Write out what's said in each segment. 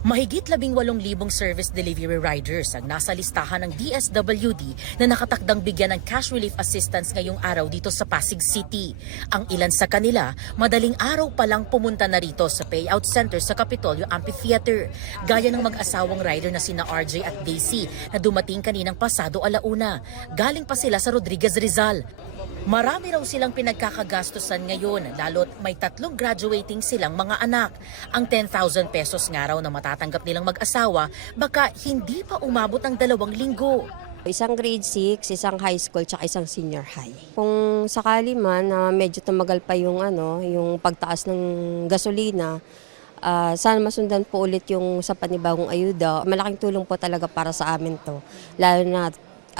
Mahigit 18,000 service delivery riders ang nasa listahan ng DSWD na nakatakdang bigyan ng cash relief assistance ngayong araw dito sa Pasig City. Ang ilan sa kanila, madaling araw pa lang pumunta na rito sa payout center sa Capitolio Amphitheater. Gaya ng mag-asawang rider na sina RJ at Daisy na dumating kaninang pasado alauna. Galing pa sila sa Rodriguez Rizal. Marami raw silang pinagkakagastusan ngayon, lalo't may 3 graduating silang mga anak. Ang 10,000 pesos nga raw na matatanggap nilang mag-asawa, baka hindi pa umabot ng 2 linggo. Isang grade 6, isang high school, tsaka isang senior high. Kung sakali man na medyo tumagal pa yung pagtaas ng gasolina, sana masundan po ulit yung sa panibagong ayuda. Malaking tulong po talaga para sa amin to, lalo na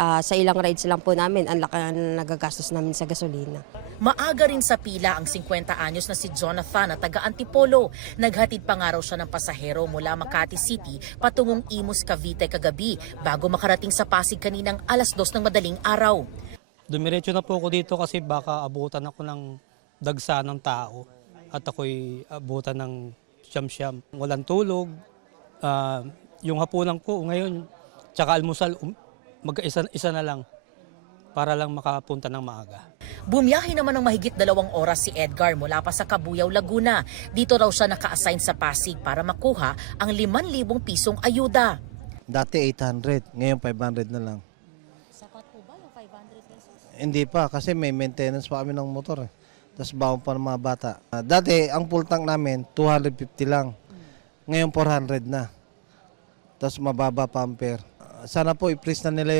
sa ilang rides lang po namin, ang laki na nagagastos namin sa gasolina. Maaga rin sa pila ang 50 anyos na si Jonathan na taga Antipolo. Naghatid pa nga raw siya ng pasahero mula Makati City patungong Imus, Cavite kagabi bago makarating sa Pasig kaninang 2:00 ng madaling araw. Dumiretso na po ako dito kasi baka abutan ako ng dagsa ng tao at ako'y abutan ng siyam-siyam. Walang tulog, yung hapunan ko ngayon, tsaka almusal, mag-isa na lang para lang makapunta ng maaga. Bumiyahe naman ng mahigit 2 oras si Edgar mula pa sa Cabuyao, Laguna. Dito raw siya naka-assign sa Pasig para makuha ang 5,000 pisong ayuda. Dati 800, ngayon 500 na lang. Sapat po ba yung 500 pesos? Hindi pa kasi may maintenance pa kami ng motor. Tapos baon pa ng mga bata. Dati ang full tank namin 250 lang. Ngayon 400 na. Tapos mababa pa ampere. Sana po i-freeze na nila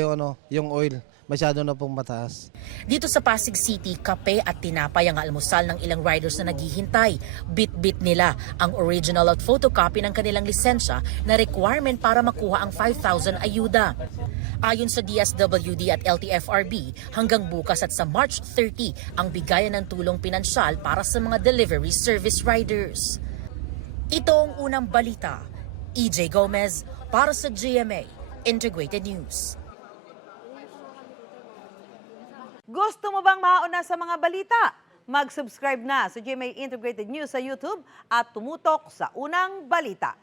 yung oil. Masyado na pong mataas. Dito sa Pasig City, kape at tinapay ang almusal ng ilang riders na naghihintay. Bit-bit nila ang original at photocopy ng kanilang lisensya na requirement para makuha ang 5,000 ayuda. Ayon sa DSWD at LTFRB, hanggang bukas at sa March 30 ang bigayan ng tulong pinansyal para sa mga delivery service riders. Ito ang unang balita. EJ Gomez para sa GMA Integrated News. Gusto mo bang mauna sa mga balita? Mag-subscribe na sa GMA Integrated News sa YouTube at tumutok sa unang balita.